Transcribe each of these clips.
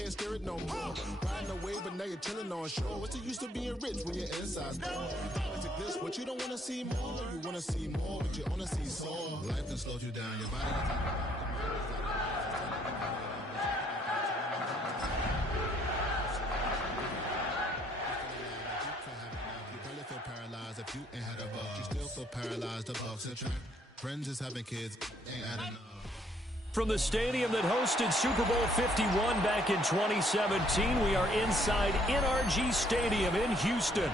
can't steer it no more. Riding away, but now you're chilling on shore. What's the use of being rich when you're inside store? Like this, what you don't want to see more. You want to see more, but you only see sore. Life can slow you down. Your body if you ain't had a bug, you still feel paralyzed above. Friends is having kids, ain't had enough. From the stadium that hosted Super Bowl 51 back in 2017, we are inside NRG Stadium in Houston.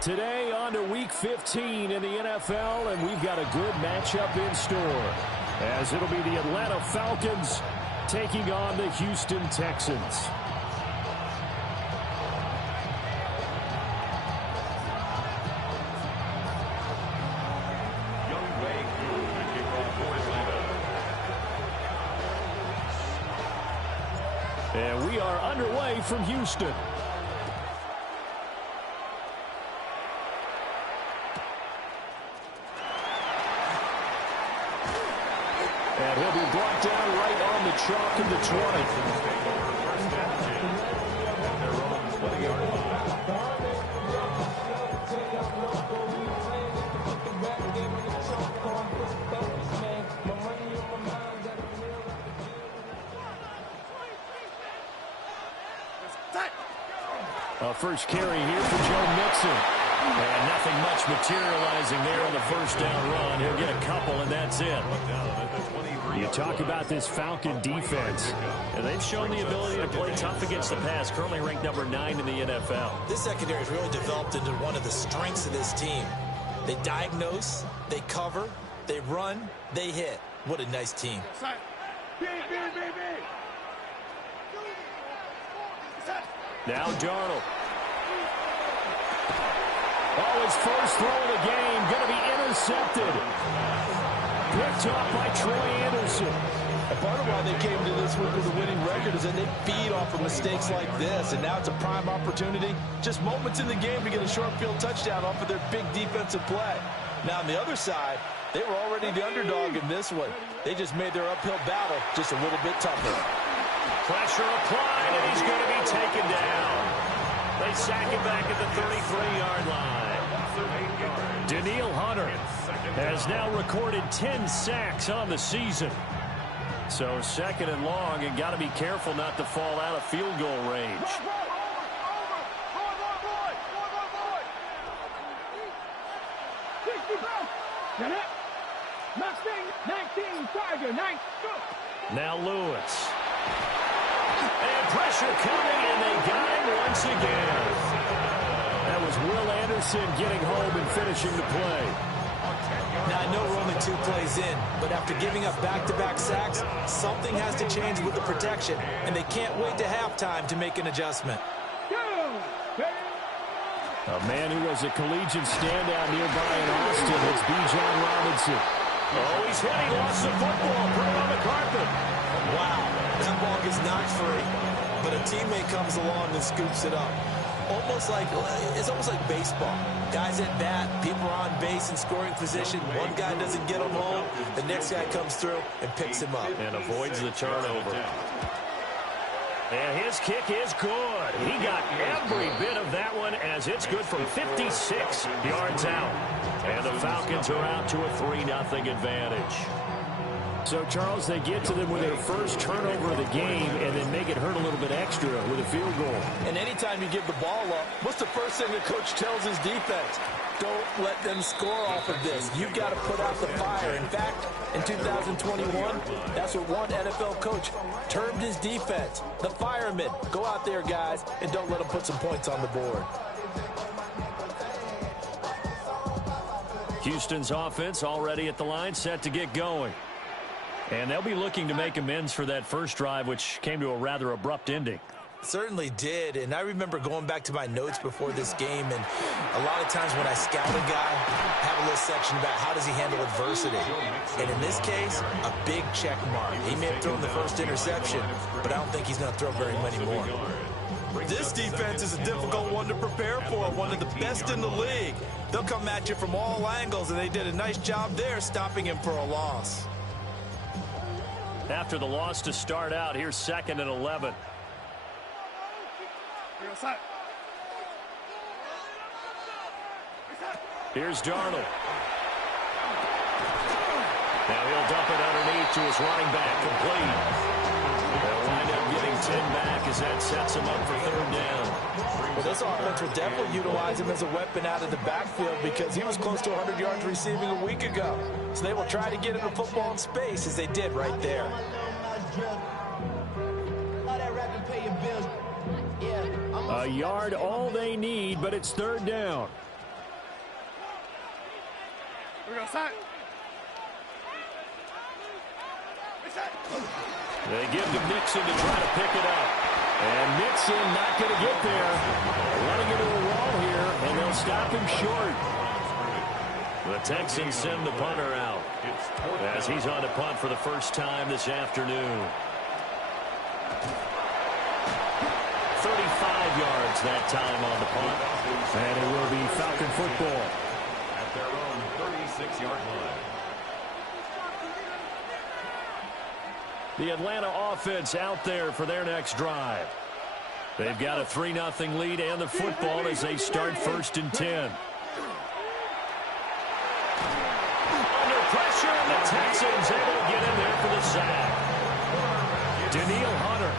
Today on to Week 15 in the NFL, and we've got a good matchup in store, as it'll be the Atlanta Falcons taking on the Houston Texans. And we are underway from Houston. And he'll be brought down right on the chalk of the 20. First carry here for Joe Mixon. And nothing much materializing there on the first down run. He'll get a couple, and that's it. You talk about this Falcon defense. And they've shown the ability to play tough against the pass, currently ranked number 9 in the NFL. This secondary has really developed into one of the strengths of this team. They diagnose, they cover, they run, they hit. What a nice team. Now Darnold. Oh, his first throw of the game going to be intercepted. Picked off by Troy Anderson. And part of why they came to this week with a winning record is that they feed off of mistakes like this, and now it's a prime opportunity. Just moments in the game to get a short field touchdown off of their big defensive play. Now on the other side, they were already the underdog in this one. They just made their uphill battle just a little bit tougher. Pressure applied, and he's going to be taken down. They sack him back at the 33-yard line. Danielle Hunter has now recorded 10 sacks on the season. So second and long, and got to be careful not to fall out of field goal range. Now Lewis. And pressure coming, and they got him once again. That was Will Anderson getting home and finishing the play. Now, I know we're only 2 plays in, but after giving up back-to-back sacks, something has to change with the protection, and they can't wait to halftime to make an adjustment. A man who was a collegiate standout nearby in Austin, it's Bijan Robinson. Oh, he's hit. He lost the football. Put it on the carpet. Wow, that ball gets knocked free, but a teammate comes along and scoops it up. It's almost like baseball. Guys at bat, people are on base in scoring position. One guy doesn't get him home, the next guy comes through and picks him up. And avoids the turnover. And his kick is good. He got every bit of that one, as it's good from 56 yards out. And the Falcons are out to a 3-0 advantage. So, Charles, they get to them with their first turnover of the game and then make it hurt a little bit extra with a field goal. And anytime you give the ball up, what's the first thing the coach tells his defense? Don't let them score off of this. You've got to put out the fire. In fact, in 2021, that's what one NFL coach termed his defense. The firemen. Go out there, guys, and don't let them put some points on the board. Houston's offense already at the line, set to get going. And they'll be looking to make amends for that first drive, which came to a rather abrupt ending. Certainly did, and I remember going back to my notes before this game, and a lot of times when I scout a guy, I have a little section about how does he handle adversity. And in this case, a big check mark. He may have thrown the first interception, but I don't think he's going to throw very many more. This defense is a difficult one to prepare for, one of the best in the league. They'll come at you from all angles, and they did a nice job there stopping him for a loss. After the loss to start out, here's 2nd and 11. Here's Darnold. Now he'll dump it underneath to his running back, complete. They'll wind up getting 10 back as that sets him up for third down. Well, this offense will definitely utilize him as a weapon out of the backfield because he was close to 100 yards receiving a week ago. So they will try to get him the football in space as they did right there. A yard all they need, but it's third down. They give to Mixon to try to pick it up. And Mixon not going to get there. Running into a wall here, and they'll stop him short. The Texans send the punter out as he's on to punt for the first time this afternoon. 35 yards that time on the punt. And it will be Falcon football at their own 36-yard line. The Atlanta offense out there for their next drive. They've got a 3-0 lead and the football as they start 1st and 10. Under pressure, and the Texans able to get in there for the sack. Daniil Hunter.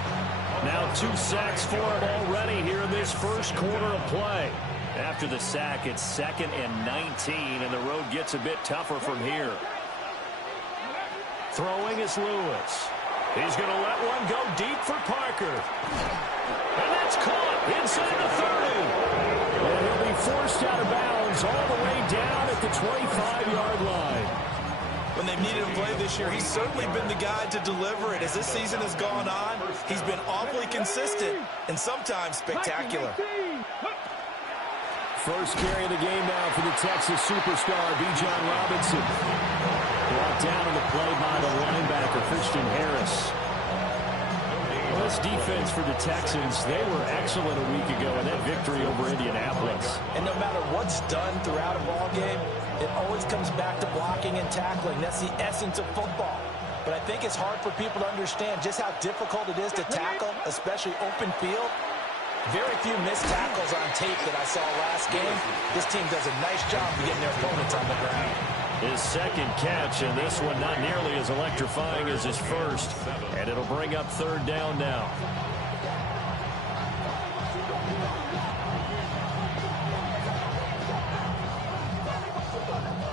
Now 2 sacks for him already here in this first quarter of play. After the sack, it's 2nd and 19, and the road gets a bit tougher from here. Throwing is Lewis. He's going to let one go deep for Parker. And that's caught inside the 30. And he'll be forced out of bounds all the way down at the 25-yard line. When they've needed a play this year, he's certainly been the guy to deliver it. As this season has gone on, he's been awfully consistent and sometimes spectacular. First carry of the game now for the Texas superstar, Bijan Robinson. Brought down on the play by the linebacker, Christian Harris. Well, this defense for the Texans, they were excellent a week ago in that victory over Indianapolis. And no matter what's done throughout a ball game, it always comes back to blocking and tackling. That's the essence of football. But I think it's hard for people to understand just how difficult it is to tackle, especially open field. Very few missed tackles on tape that I saw last game. This team does a nice job of getting their opponents on the ground. His second catch, and this one not nearly as electrifying as his first. And it'll bring up third down now.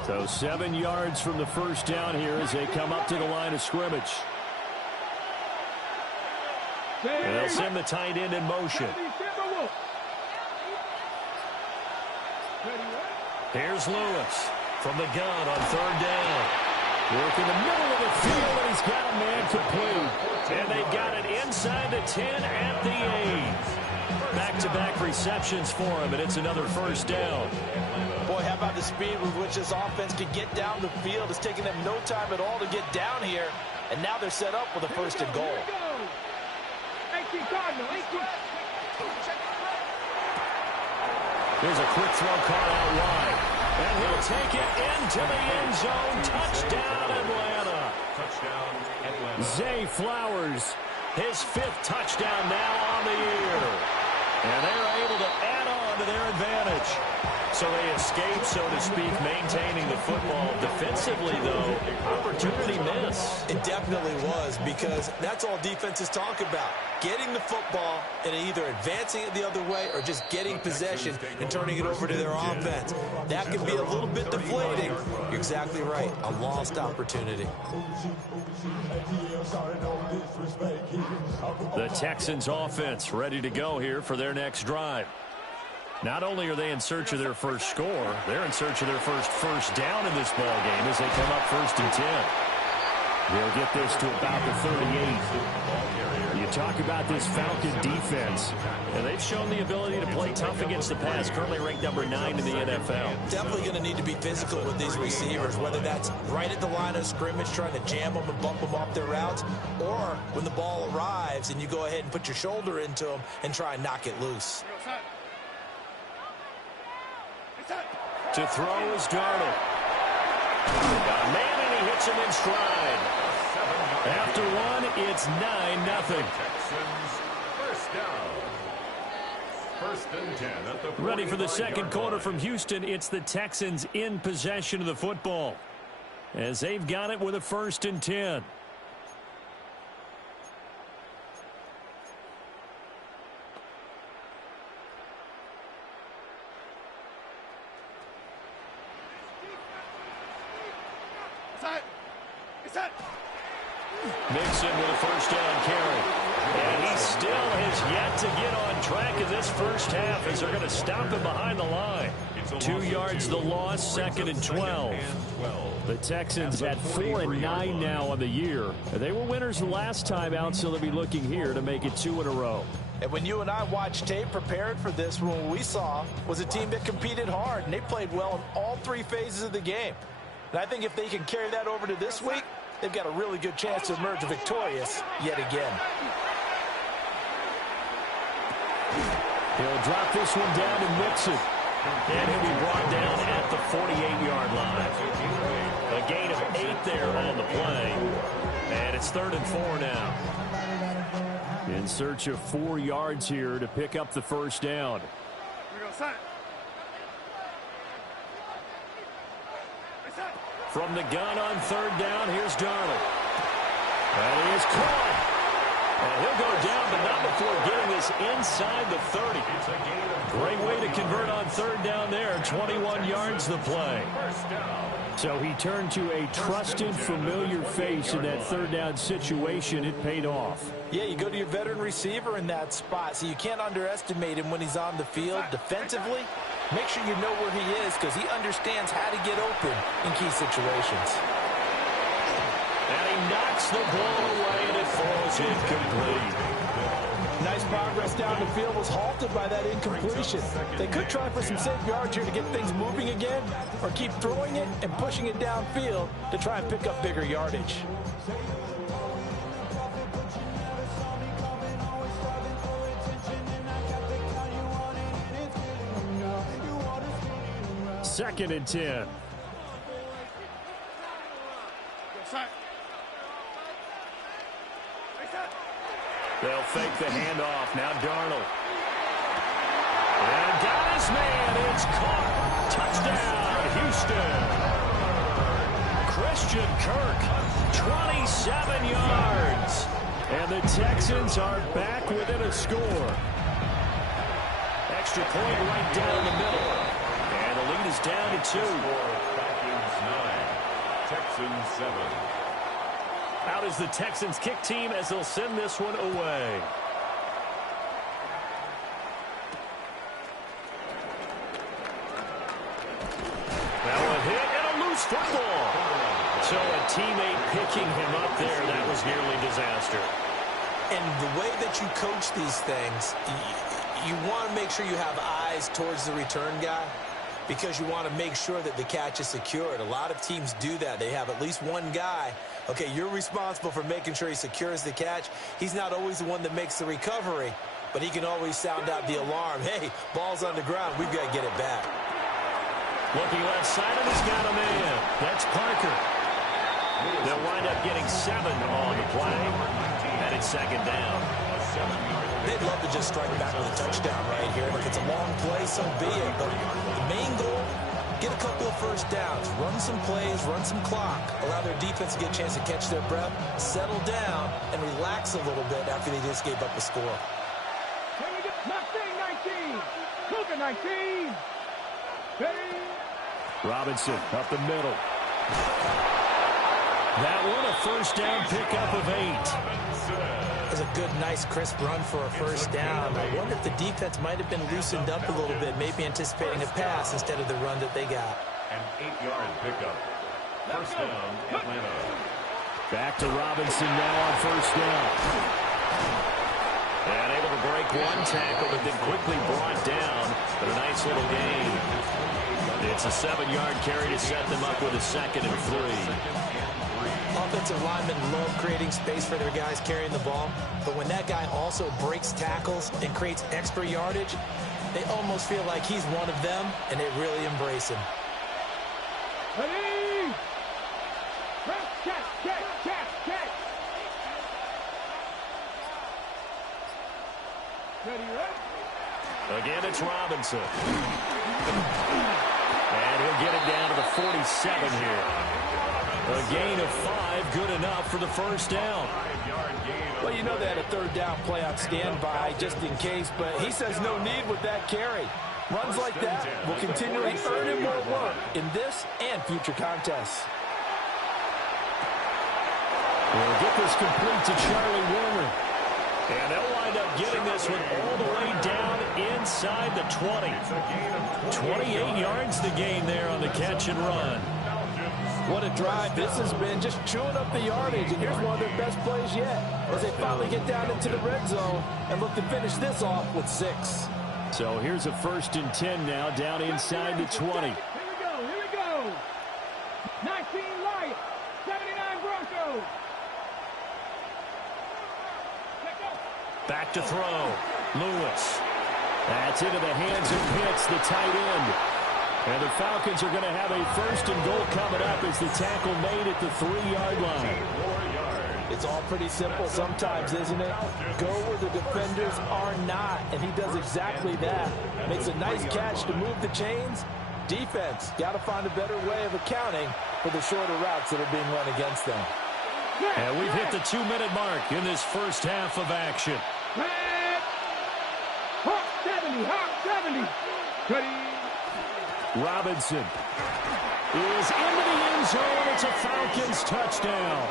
So 7 yards from the first down here as they come up to the line of scrimmage. And they'll send the tight end in motion. Here's Lewis from the gun on third down. Work in the middle of the field, and he's got a man complete. And they've got it inside the 10 at the 8. Back-to-back receptions for him, and it's another first down. Boy, how about the speed with which this offense can get down the field? It's taken them no time at all to get down here, and now they're set up with a 1st and goal. Here's a quick throw caught out wide. And he'll take it into the end zone. Touchdown, Atlanta. Touchdown, Atlanta. Zay Flowers, his 5th touchdown now on the year. And they're able to add on to their advantage. So they escape, so to speak, maintaining the football. Defensively, though, opportunity miss. It definitely was, because that's all defenses talk about. Getting the football and either advancing it the other way or just getting possession and turning it over to their offense. That can be a little bit deflating. You're exactly right. A lost opportunity. The Texans offense ready to go here for their next drive. Not only are they in search of their first score, they're in search of their first down in this ball game as they come up 1st and 10. They'll get this to about the 38. You talk about this Falcon defense, and they've shown the ability to play tough against the pass, currently ranked number 9 in the NFL. Definitely going to need to be physical with these receivers, whether that's right at the line of scrimmage, trying to jam them and bump them off their routes, or when the ball arrives and you go ahead and put your shoulder into them and try and knock it loose. To throw is Darnold. Got a man, and he hits him in stride. After one, it's 9-0. Texans, first down. First and 10 at the Ready for the 45-yard second quarter line. from Houston. It's the Texans in possession of the football, as they've got it with a 1st and 10. Mixon with a first down carry. And he still has yet to get on track in this first half, as they're going to stop him behind the line. 2 yards the loss, 2nd and 12. The Texans at 4-9 now on the year. They were winners the last time out, so they'll be looking here to make it 2 in a row. And when you and I watched tape prepared for this, what we saw was a team that competed hard, and they played well in all 3 phases of the game. And I think if they can carry that over to this week, they've got a really good chance to emerge victorious yet again. He'll drop this one down to Mixon. And he'll be brought down at the 48-yard line. A gain of 8 there on the play. And it's 3rd and 4 now. In search of 4 yards here to pick up the first down. From the gun on 3rd down, here's Darnold. And he is caught. And he'll go down, but not before getting this inside the 30. Great way to convert on 3rd down there. 21 yards the play. So he turned to a trusted, familiar face in that 3rd down situation. It paid off. Yeah, you go to your veteran receiver in that spot, so you can't underestimate him when he's on the field. Defensively, make sure you know where he is, because he understands how to get open in key situations. And he knocks the ball away, and it falls incomplete. Nice progress down the field, was halted by that incompletion. They could try for some safe yards here to get things moving again, or keep throwing it and pushing it downfield to try and pick up bigger yardage. Second and 10. They'll fake the handoff. Now Darnold. And got his man. It's caught. Touchdown, Houston. Christian Kirk, 27 yards. And the Texans are back within a score. Extra point right down the middle. And the lead is down to 2. Falcons 9, Texans 7. Out is the Texans kick team as they'll send this one away. Now a hit and a loose football. So a teammate picking him up there, that was nearly disaster. And the way that you coach these things, you want to make sure you have eyes towards the return guy, because you want to make sure that the catch is secured. A lot of teams do that. They have at least one guy. Okay, you're responsible for making sure he secures the catch. He's not always the one that makes the recovery, but he can always sound out the alarm. Hey, ball's on the ground. We've got to get it back. Looking left side, and he's got a man. That's Parker. They'll wind up getting 7 on the play, and it's 2nd down. They'd love to just strike back with a touchdown right here. If it's a long play, so be it. But the main goal, get a couple of first downs, run some plays, run some clock, allow their defense to get a chance to catch their breath, settle down, and relax a little bit after they just gave up a score. 19. Robinson up the middle. That one a first down pickup of 8. It was a good, nice, crisp run for a first down. I wonder if the defense might have been loosened up a little bit, maybe anticipating a pass instead of the run that they got. An 8-yard pickup. First down, Atlanta. Back to Robinson now on first down. And able to break one tackle, but then quickly brought down. But a nice little gain. It's a 7-yard carry to set them up with a 2nd and 3. Offensive linemen love creating space for their guys carrying the ball, but when that guy also breaks tackles and creates extra yardage, they almost feel like he's one of them, and they really embrace him. Ready? Catch. Ready, Again, it's Robinson. And he'll get it down to the 47 here. A gain of 5, good enough for the first down. Well, you know they had a third down play on standby just in case, but he says no need with that carry. Runs like that will continually earn him more work in this and future contests. We'll get this complete to Charlie Warner. And they'll wind up getting this one all the way down inside the 20. 28 yards the gain there on the catch and run. What a drive this has been, just chewing up the yardage. And here's one of their best plays yet as they finally get down into the red zone and look to finish this off with 6. So here's a 1st and 10 now down inside the 20. Here we go. 19 Lions, 79 Broncos. Back to throw. Lewis. That's into the hands of Pitts, the tight end. And the Falcons are going to have a 1st and goal coming up as the tackle made at the 3-yard line. It's all pretty simple sometimes, isn't it? Go where the defenders are not, and he does exactly that. Makes a nice catch to move the chains. Defense, got to find a better way of accounting for the shorter routes that are being run against them. And we've hit the 2-minute mark in this first half of action. Hawk 70. Robinson is into the end zone. It's a Falcons touchdown.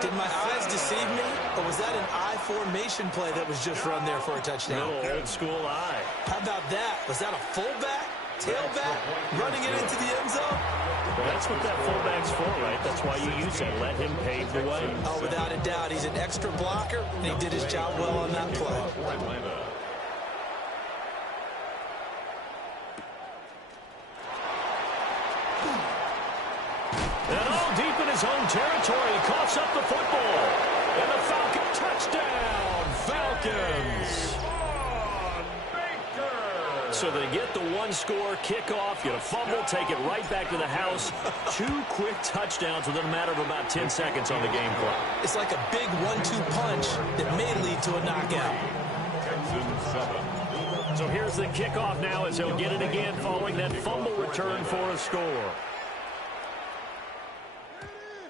Did my eyes deceive me, or was that an I formation play that was just run there for a touchdown? Little old school eye. How about that? Was that a fullback, tailback, running it into the end zone? Well, that's what that fullback's for, right? That's why you use it. Let him pave the way. Oh, without a doubt. He's an extra blocker, and he did his job well on that play. And all deep in his own territory, he coughs up the football. And the Falcon touchdown, Falcons. So they get the 1-score kickoff, get a fumble, take it right back to the house. 2 quick touchdowns within a matter of about 10 seconds on the game clock. It's like a big 1-2 punch that may lead to a knockout. So here's the kickoff now as he'll get it again following that fumble return for a score.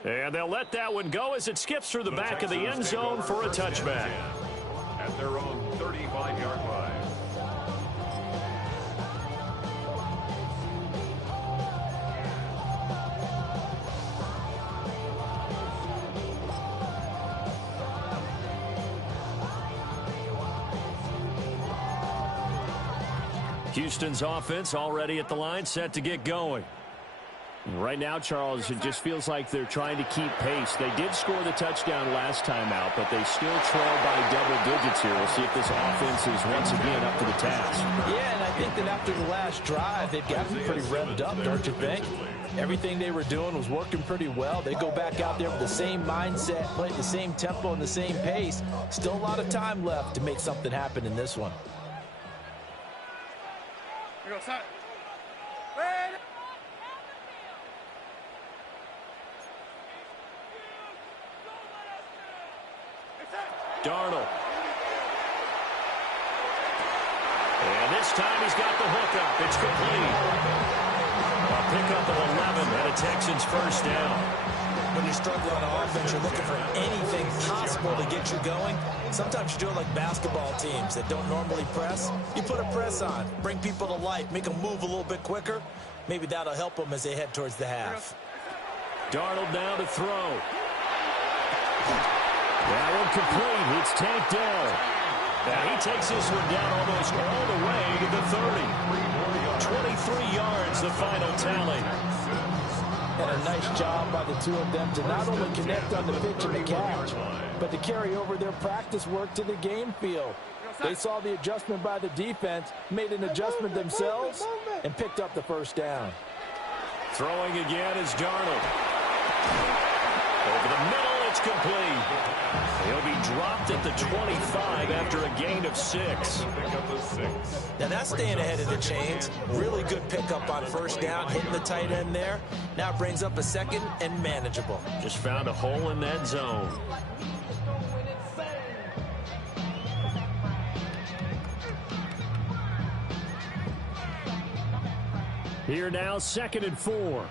And they'll let that one go as it skips through the back of the end zone for a touchback. At their own 35-yard line. Houston's offense already at the line, set to get going. Right now, Charles, it just feels like they're trying to keep pace. They did score the touchdown last time out, but they still trail by double digits here. We'll see if this offense is once again up to the task. Yeah, and I think that after the last drive, they've gotten pretty revved up, don't you think? Everything they were doing was working pretty well. They go back out there with the same mindset, play at the same tempo and the same pace. Still a lot of time left to make something happen in this one. Here we go, Darnold. And this time he's got the hookup. It's complete. A pickup of 11 and a Texans first down. When you're struggling on offense, you're looking for anything possible to get you going. Sometimes you do it like basketball teams that don't normally press. You put a press on, bring people to life, make them move a little bit quicker. Maybe that'll help them as they head towards the half. Darnold now to throw. That one complete. It's tanked down. Now he takes this one down almost all the way to the 30. 23 yards, the final tally. And a nice job by the two of them to not only connect on the pitch and the catch, but to carry over their practice work to the game field. They saw the adjustment by the defense, made an adjustment themselves, and picked up the first down. Throwing again is Darnold. Over the middle, it's complete. He'll be dropped at the 25 after a gain of 6. Now that's staying ahead of the chains. Really good pickup on first down, hitting the tight end there. Now brings up a second and manageable. Just found a hole in that zone. Here now, 2nd and 4.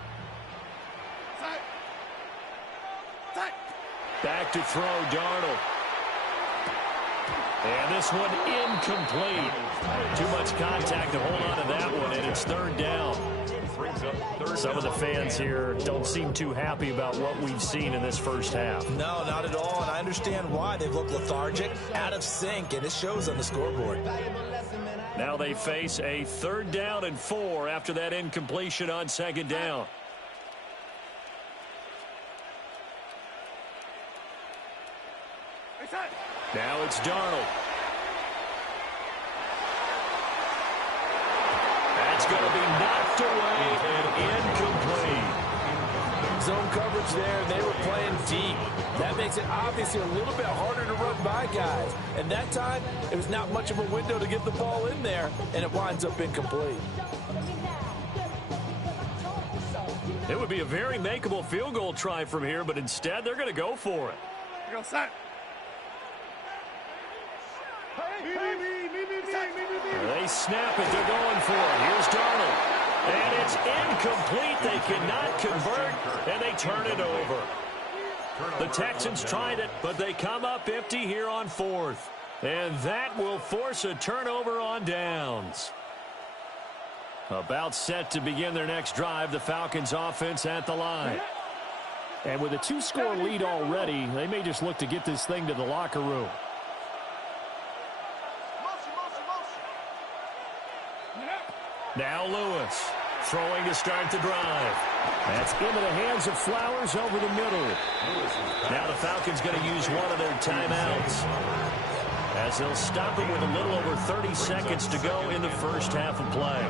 Back to throw, Darnold. And this one incomplete. Too much contact to hold on to that one, and it's 3rd down. Some of the fans here don't seem too happy about what we've seen in this first half. No, not at all, and I understand why. They've looked lethargic, out of sync, and it shows on the scoreboard. Now they face a 3rd down and 4 after that incompletion on 2nd down. Now it's Darnold. That's going to be knocked away and incomplete. Zone coverage there, and they were playing deep. That makes it obviously a little bit harder to run by guys. And that time, it was not much of a window to get the ball in there, and it winds up incomplete. It would be a very makeable field goal try from here, but instead they're going to go for it. Go set. They snap it. They're going for it. Here's Darnold. And it's incomplete. They cannot convert, and they turn it over. The Texans tried it, but they come up empty here on 4th. And that will force a turnover on downs. About set to begin their next drive, the Falcons offense at the line. And with a 2-score lead already, they may just look to get this thing to the locker room. Now Lewis throwing to start the drive. That's into the hands of Flowers over the middle. Now the Falcons going to use one of their timeouts, as they'll stop it with a little over 30 seconds to go in the first half of play.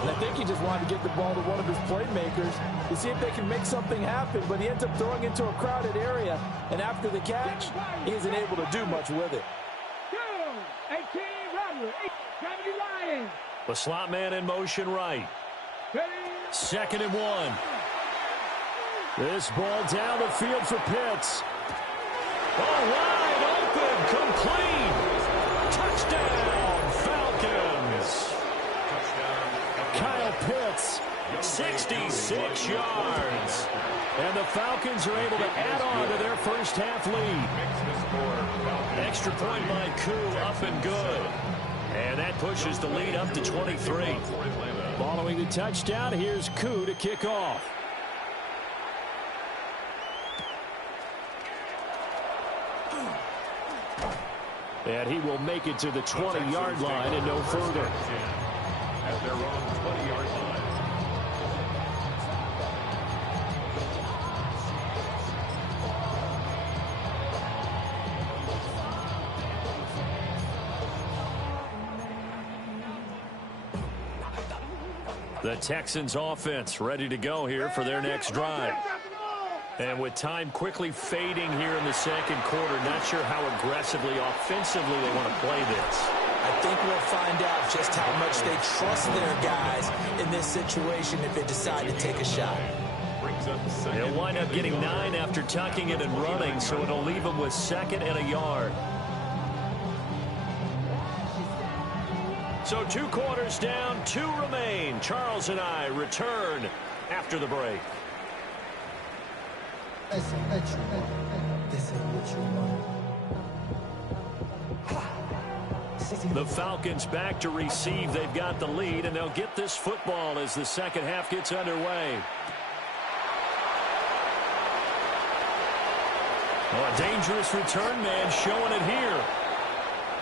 And I think he just wanted to get the ball to one of his playmakers to see if they can make something happen, but he ends up throwing into a crowded area, and after the catch, he isn't able to do much with it. 18 Robert, 70 Lions. The slot man in motion right. 2nd and 1. This ball down the field for Pitts. Oh, wide open, complete. Touchdown, Falcons. Kyle Pitts, 66 yards. And the Falcons are able to add on to their first half lead. Extra point by Koo, up and good. And that pushes the lead up to 23. Following the touchdown, here's Koo to kick off. And he will make it to the 20-yard line and no further. At their own 20-yard line. The Texans offense ready to go here for their next drive. And with time quickly fading here in the second quarter, not sure how aggressively, offensively they want to play this. I think we'll find out just how much they trust their guys in this situation if they decide to take a shot. They'll wind up getting 9 after tucking it and running, so it'll leave them with 2nd and a yard. So 2 quarters down, 2 remain. Charles and I return after the break. The Falcons back to receive. They've got the lead, and they'll get this football as the second half gets underway. Oh, a dangerous return man showing it here.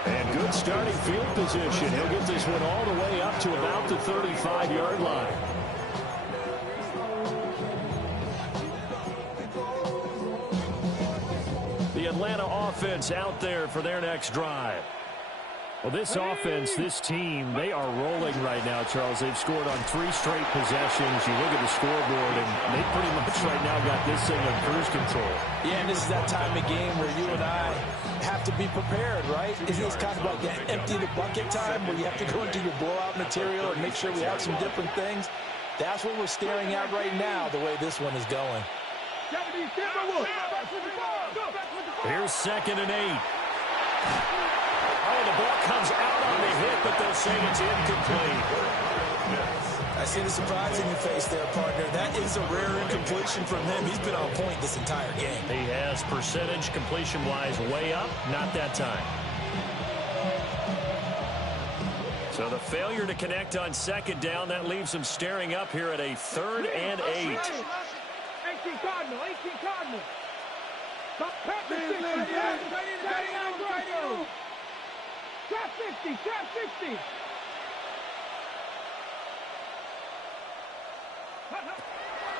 And good starting field position. He'll get this one all the way up to about the 35-yard line. The Atlanta offense out there for their next drive. Well, this offense, this team, they are rolling right now, Charles. They've scored on 3 straight possessions. You look at the scoreboard, and they pretty much right now got this thing on cruise control. Yeah, and this is that time of game where you and I have to be prepared, right? Isn't this kind of like that empty the bucket time where you have to go into your blowout material and make sure we have some different things? That's what we're staring at right now, the way this one is going. Here's 2nd and 8. Oh, the ball comes out on the hit but they'll say it's incomplete. I see the surprise in your face there, partner. That is a rare incompletion from him. He's been on point this entire game. He has percentage completion-wise way up. Not that time. So the failure to connect on second down, that leaves him staring up here at a 3rd and 8. 18 Cardinal, 18 Cardinal. Trap 50, trap 50.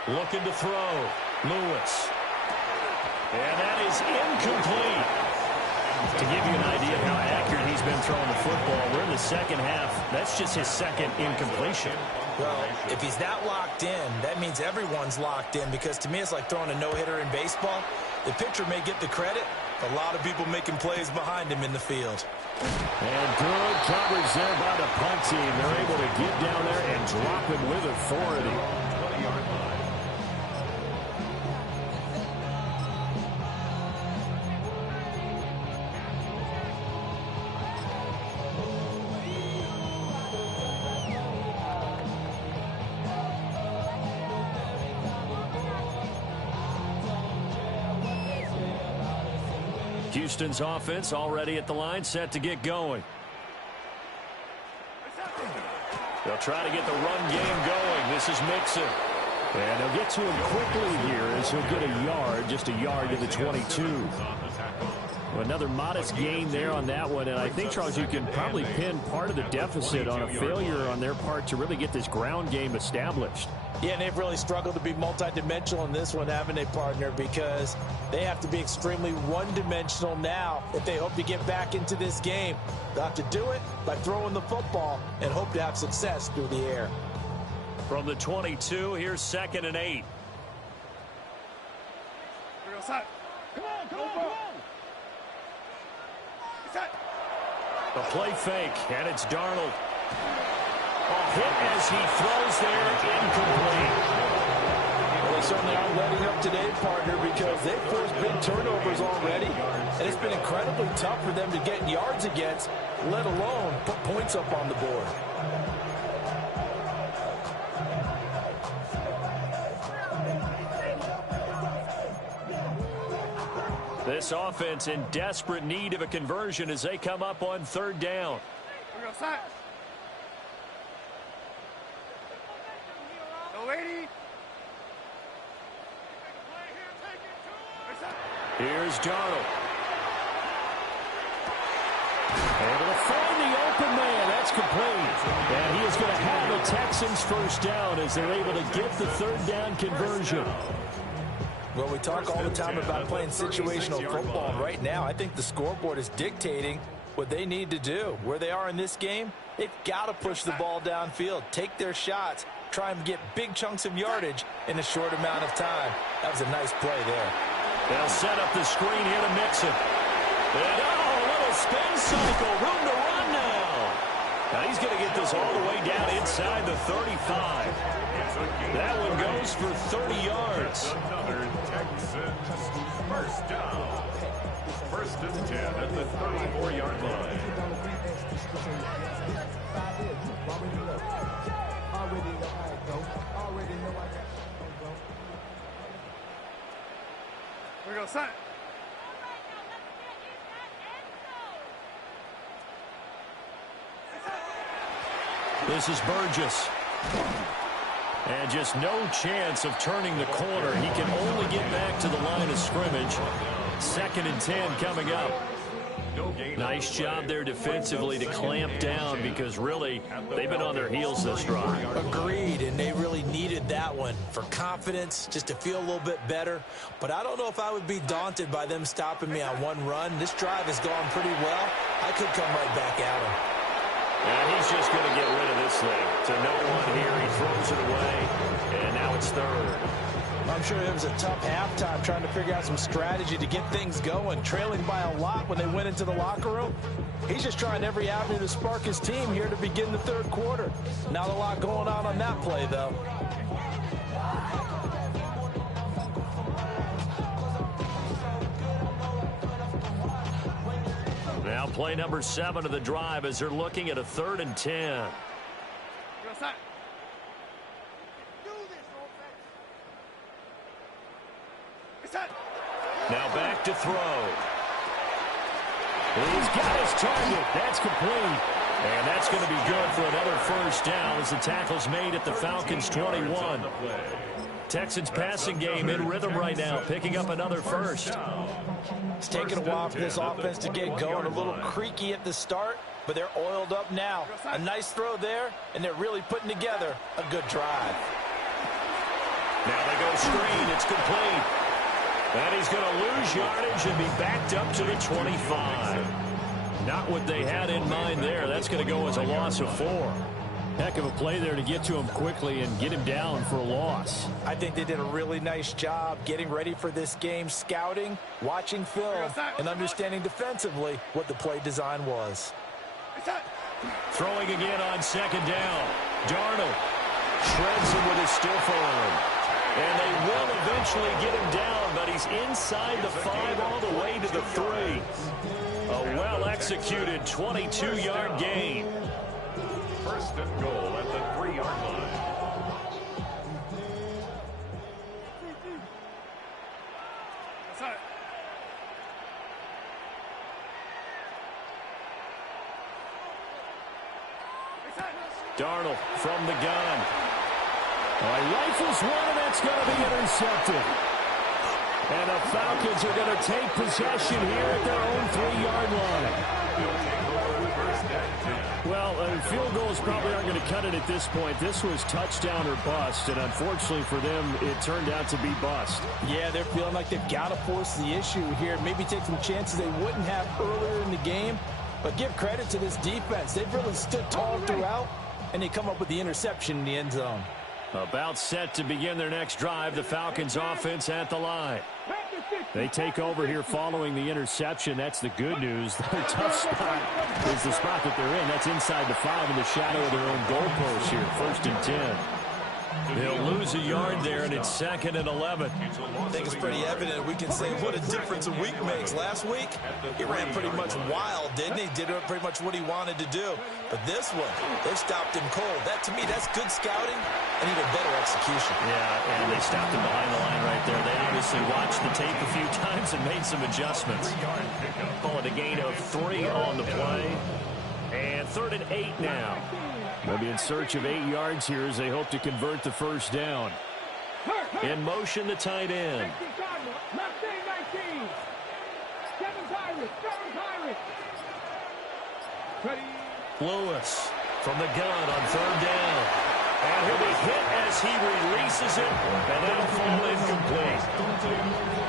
Looking to throw. Lewis. And that is incomplete. To give you an idea of how accurate he's been throwing the football, we're in the second half. That's just his second incompletion. Well, if he's that locked in, that means everyone's locked in, because to me it's like throwing a no-hitter in baseball. The pitcher may get the credit, a lot of people making plays behind him in the field. And good coverage there by the punt team. They're able to get down there and drop him with authority. Houston's offense already at the line, set to get going. They'll try to get the run game going. This is Mixon. And they'll get to him quickly here as he'll get a yard, just a yard to the 22. Another modest gain there on that one, and I think, Charles, you can probably pin part of the deficit on a failure on their part to really get this ground game established. Yeah, and they've really struggled to be multidimensional in this one, haven't they, partner? Because they have to be extremely one-dimensional now if they hope to get back into this game. They'll have to do it by throwing the football and hope to have success through the air. From the 22, here's 2nd and 8. Come on, come on. A play fake, and it's Darnold. Hit as he throws there, incomplete. Well, they certainly aren't letting up today, partner, because they've forced big turnovers already. And it's been incredibly tough for them to get yards against, let alone put points up on the board. This offense in desperate need of a conversion as they come up on 3rd down. Here's Darnold. Able to find the open man. That's complete. And he is going to have a Texans first down as they're able to get the 3rd down conversion. Well, we talk all the time about playing situational football. Right now, I think the scoreboard is dictating what they need to do. Where they are in this game, they've got to push the ball downfield, take their shots, try and get big chunks of yardage in a short amount of time. That was a nice play there. They'll set up the screen here to Mixon. And, a little spin cycle. Room to run now. Now he's going to get this all the way down inside the 35. That one goes for 30 yards. Another Texans first down. 1st and 10 at the 34-yard line. We go, son. This is Burgess. And just no chance of turning the corner. He can only get back to the line of scrimmage. 2nd and 10 coming up. Nice job there defensively to clamp down, because really they've been on their heels this drive. Agreed, and they really needed that one for confidence, just to feel a little bit better. But I don't know if I would be daunted by them stopping me on one run. This drive has gone pretty well. I could come right back at him. And he's just going to get rid of this thing. To no one here, he throws it away, and now it's 3rd. I'm sure it was a tough halftime trying to figure out some strategy to get things going, trailing by a lot when they went into the locker room. He's just trying every avenue to spark his team here to begin the 3rd quarter. Not a lot going on that play, though. Now play number 7 of the drive as they're looking at a 3rd and 10. Now back to throw. He's got his target. That's complete. And that's going to be good for another first down as the tackle's made at the Falcons' 21. Texans passing game in rhythm right now, picking up another first. It's taken a while for this offense to get going. A little creaky at the start, but they're oiled up now. A nice throw there, and they're really putting together a good drive. Now they go screen. It's complete. And he's going to lose yardage and be backed up to the 25. Not what they had in mind there. That's going to go as a loss of 4. Heck of a play there to get to him quickly and get him down for a loss. I think they did a really nice job getting ready for this game, scouting, watching film, and understanding defensively what the play design was. Throwing again on 2nd down. Darnold shreds him with his stiff arm. And they will eventually get him down, but he's inside the 5 all the way to the 3. A well-executed 22-yard gain. 1st and goal at the 3-yard line. Darnold from the gun. Rifles one, and that's going to be intercepted. And the Falcons are going to take possession here at their own 3-yard line. Well, field goals probably aren't going to cut it at this point. This was touchdown or bust, and unfortunately for them, it turned out to be bust. Yeah, they're feeling like they've got to force the issue here. Maybe take some chances they wouldn't have earlier in the game. But give credit to this defense. They've really stood tall throughout, and they come up with the interception in the end zone. About set to begin their next drive, the Falcons offense at the line. They take over here following the interception. That's the good news. Their tough spot is the spot that they're in. That's inside the 5 in the shadow of their own goalpost here. 1st and 10. They'll lose a yard there, and it's 2nd and 11. I think it's pretty evident. We can say what a difference a week makes. Last week, he ran pretty much wild, didn't he? Did pretty much what he wanted to do. But this one, they stopped him cold. That, to me, that's good scouting and even better execution. Yeah, and they stopped him behind the line right there. They obviously watched the tape a few times and made some adjustments. Call it a gain of 3 on the play. And 3rd and 8 now. They'll be in search of 8 yards here as they hope to convert the first down. In motion, the tight end. Lewis from the gun on 3rd down. And he'll be hit as he releases it, and that'll fall incomplete.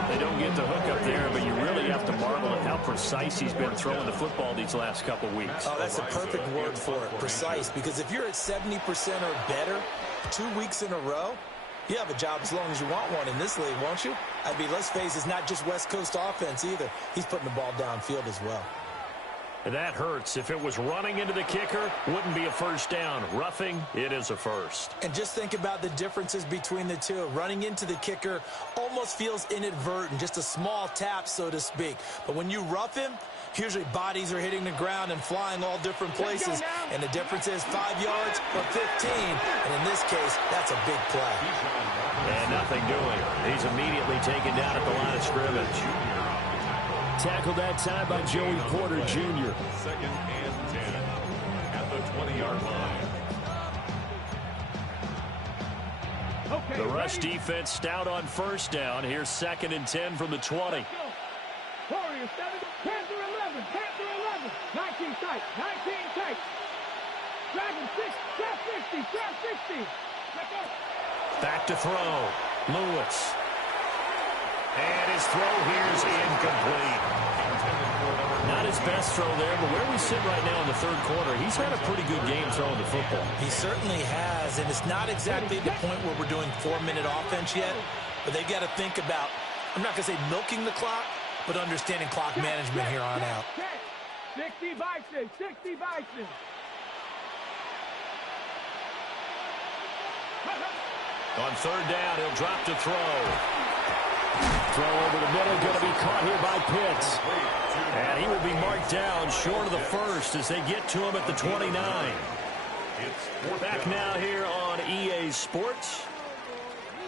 They don't get the hook up there, but you really have to marvel at how precise he's been throwing the football these last couple weeks. Oh, that's a perfect word for it, precise, because if you're at 70% or better 2 weeks in a row, you have a job as long as you want one in this league, won't you? I mean, let's face it, it's not just West Coast offense either. He's putting the ball downfield as well. And that hurts. If it was running into the kicker, wouldn't be a first down. Roughing, it is a first. And just think about the differences between the two. Running into the kicker almost feels inadvertent, just a small tap, so to speak. But when you rough him, usually bodies are hitting the ground and flying all different places. And the difference is 5 yards or 15. And in this case, that's a big play. And nothing doing. He's immediately taken down at the line of scrimmage. Tackled that time by Joey Porter Jr. 2nd and 10 at the 20-yard line. The rush defense stout on first down. Here's 2nd and 10 from the 20. Warriors 7, Panther 11, Panther 11, 19 tight, 19 tight. Dragon 6, trap 60, trap 60. Back to throw. Lewis. And his throw here is incomplete. Not his best throw there, but where we sit right now in the 3rd quarter, he's had a pretty good game throwing the football. He certainly has, and it's not exactly the point where we're doing 4-minute offense yet, but they've got to think about, I'm not going to say milking the clock, but understanding clock management here on out. 60 Bison, 60 Bison. On 3rd down, he'll drop to throw. Throw over the middle, going to be caught here by Pitts. And he will be marked down short of the first as they get to him at the 29. Back now here on EA Sports.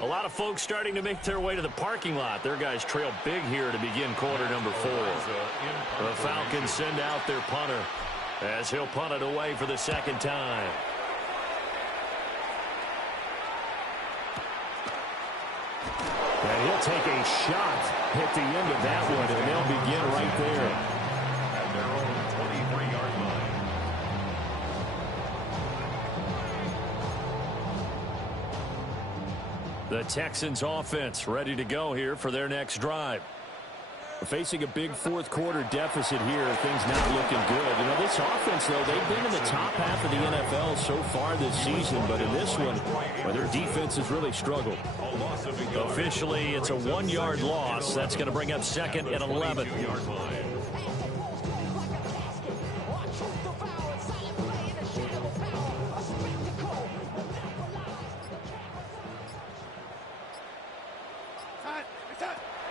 A lot of folks starting to make their way to the parking lot. Their guys trail big here to begin quarter number 4. The Falcons send out their punter as he'll punt it away for the second time. And he'll take a shot at the end of that one, and they'll begin right there. At their own 23-yard line. The Texans offense ready to go here for their next drive. Facing a big fourth quarter deficit here, things not looking good. You know, this offense, though, they've been in the top half of the NFL so far this season, but in this one, well, their defense has really struggled. Officially, it's a 1-yard loss. That's going to bring up second and 11.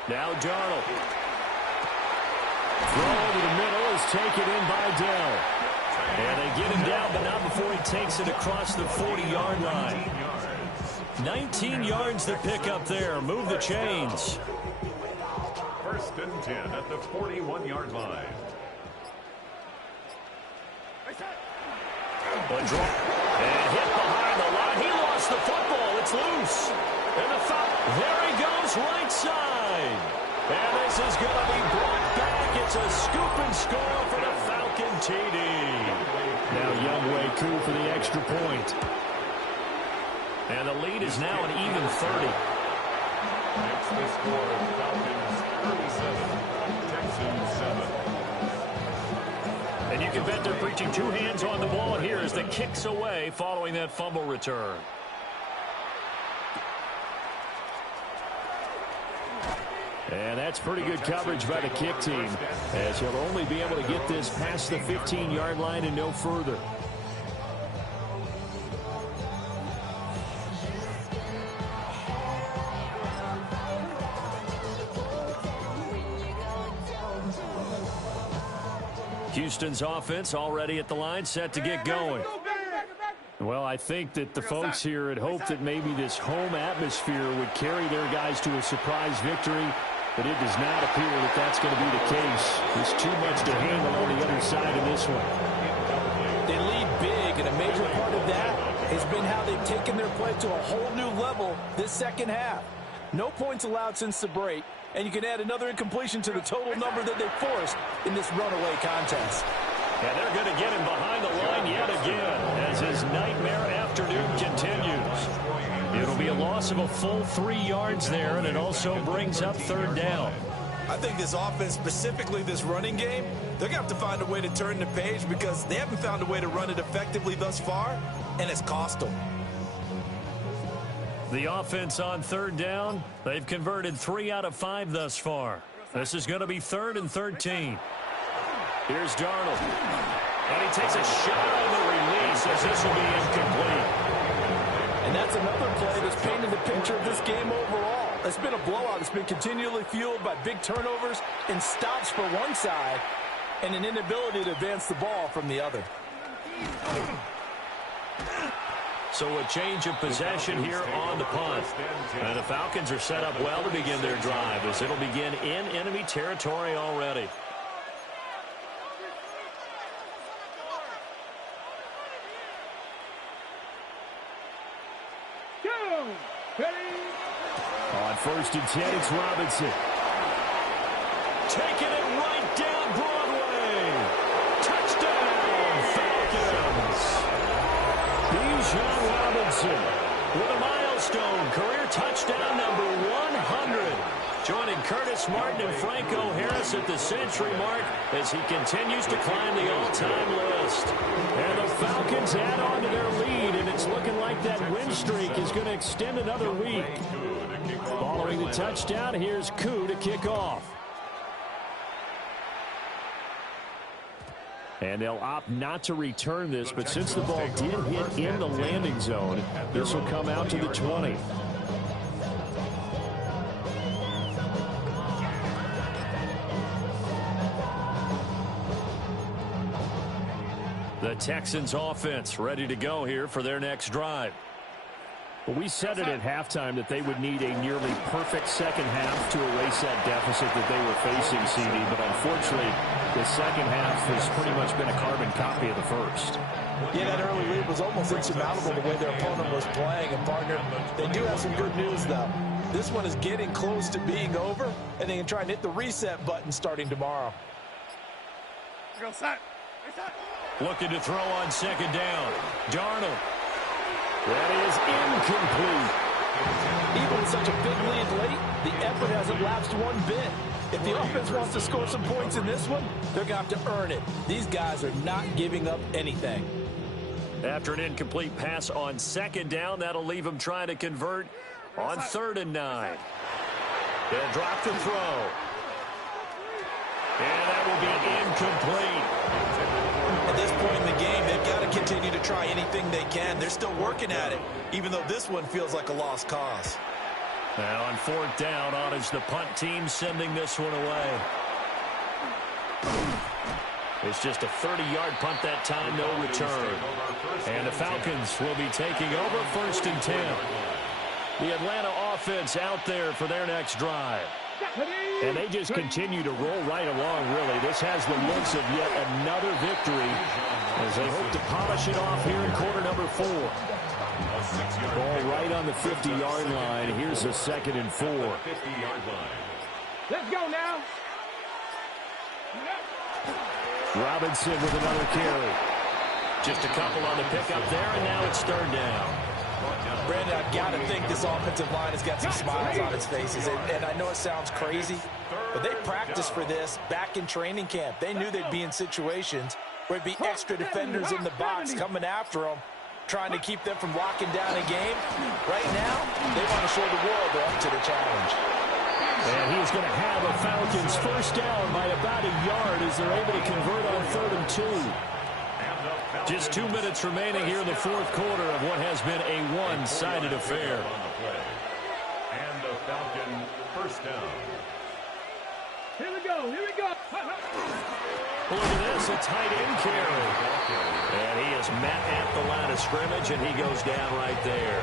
Now Darnold. Throw over the middle is taken in by Dell. And they get him down, but not before he takes it across the 40-yard line. 19 yards to pick up there. Move the chains. First and 10 at the 41-yard line. And hit behind the line. He lost the football. It's loose. And the foul. There he goes, right side. And this is going to be brought back. It's a scoop and score for the Falcon TD. Now Younghoe Koo for the extra point. And the lead is now an even 30. Next the score, Falcons 37, Texans 7. And you can bet they're preaching 2 hands on the ball here as the kicks away following that fumble return. And that's pretty good coverage by the kick team, as he'll only be able to get this past the 15-yard line and no further. Houston's offense already at the line, set to get going. Well, I think that the folks here had hoped that maybe this home atmosphere would carry their guys to a surprise victory, but it does not appear that that's going to be the case. There's too much to handle on the other side of this one. They lead big, and a major part of that has been how they've taken their play to a whole new level this second half. No points allowed since the break, and you can add another incompletion to the total number that they forced in this runaway contest. And they're going to get him behind the line yet again as his nightmare afternoon continues. It'll be a loss of a full 3 yards there, and it also brings up third down. I think this offense, specifically this running game, they're going to have to find a way to turn the page because they haven't found a way to run it effectively thus far, and it's cost them. The offense on third down, they've converted 3 out of 5 thus far. This is going to be 3rd and 13. Here's Darnold. And he takes a shot on the release as this will be incomplete. And that's another play that's painted the picture of this game overall. It's been a blowout. It's been continually fueled by big turnovers and stops for one side and an inability to advance the ball from the other. So a change of possession here on the punt. And the Falcons are set up well to begin their drive as it'll begin in enemy territory already. On 1st and 10, it's Robinson. Taking it right down Broadway. Touchdown, Falcons. Bijan Robinson with a milestone career touchdown number 100. Joining Curtis Martin and Franco Harris at the century mark as he continues to climb the all-time list. And the Falcons add on to their lead, and it's looking like that win streak is going to extend another week. Following the touchdown, here's Koo to kick off. And they'll opt not to return this, but since the ball did hit in the landing zone, this will come out to the 20. Texans offense ready to go here for their next drive. Well, we said it at halftime that they would need a nearly perfect second half to erase that deficit that they were facing, CD. But unfortunately, the second half has pretty much been a carbon copy of the first. Yeah, that early lead was almost insurmountable the way their opponent was playing. And, partner, they do have some good news, though. This one is getting close to being over, and they can try and hit the reset button starting tomorrow. Go set. Reset. Looking to throw on second down. Darnold. That is incomplete. Even with such a big lead late, the effort hasn't lapsed one bit. If the offense wants to score some points in this one, they're going to have to earn it. These guys are not giving up anything. After an incomplete pass on second down, that'll leave them trying to convert on 3rd and 9. They'll drop the throw. And that will be incomplete. At this point in the game, they've got to continue to try anything they can. They're still working at it, even though this one feels like a lost cause. Now on 4th down, on is the punt team sending this one away. It's just a 30-yard punt that time, no return. And the Falcons will be taking over 1st and 10. The Atlanta offense out there for their next drive. And they just continue to roll right along, really. This has the looks of yet another victory as they hope to polish it off here in quarter number 4. Ball right on the 50-yard line. Here's a 2nd and 4. Let's go now. Robinson with another carry. Just a couple on the pickup there, and now it's 3rd down. Brandon, I've got to think this offensive line has got some smiles on its faces. And I know it sounds crazy, but they practiced for this back in training camp. They knew they'd be in situations where it'd be extra defenders in the box coming after them, trying to keep them from locking down a game. Right now, they want to show the world they're up to the challenge. And he's going to have a Falcons first down by about a yard as they're able to convert on 3rd and 2. Just 2 minutes remaining here in the 4th quarter of what has been a one-sided affair. And the Falcon first down. Here we go. Here we go. Look at this, a tight end carry. And he is met at the line of scrimmage, and he goes down right there.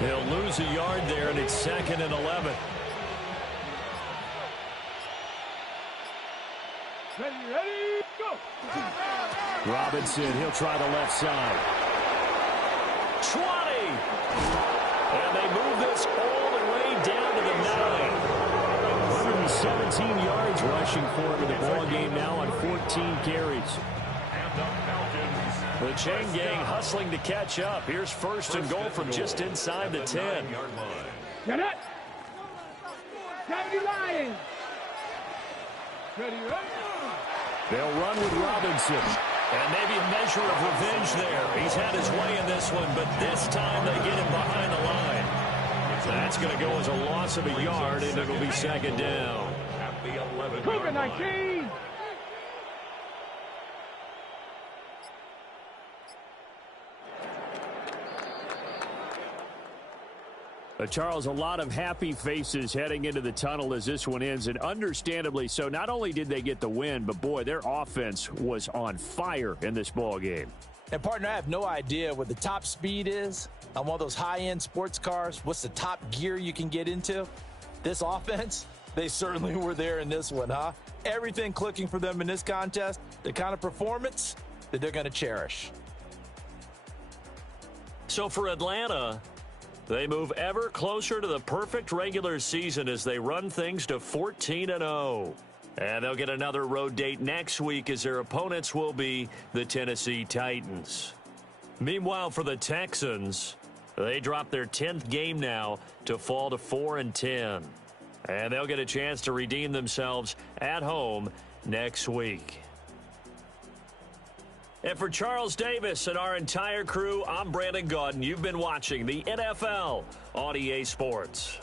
He'll lose a yard there, and it's 2nd and 11. Ready, go. Robinson, he'll try the left side. 20! And they move this all the way down to the 9. 117 yards rushing for him in the ball game now on 14 carries. The chain gang hustling to catch up. Here's 1st and goal from just inside the 10. Get it. 70 Lions. Ready, ready. They'll run with Robinson. And maybe a measure of revenge there. He's had his way in this one, but this time they get him behind the line. That's going to go as a loss of a yard, and it'll be 2nd down. Cougar 19. Charles, a lot of happy faces heading into the tunnel as this one ends, and understandably so. Not only did they get the win, but, boy, their offense was on fire in this ball game. And, partner, I have no idea what the top speed is on one of those high-end sports cars. What's the top gear you can get into? This offense, they certainly were there in this one, huh? Everything clicking for them in this contest, the kind of performance that they're going to cherish. So for Atlanta, they move ever closer to the perfect regular season as they run things to 14-0. And they'll get another road date next week as their opponents will be the Tennessee Titans. Meanwhile, for the Texans, they drop their 10th game now to fall to 4-10. And they'll get a chance to redeem themselves at home next week. And for Charles Davis and our entire crew, I'm Brandon Gaudin. You've been watching the NFL on EA Sports.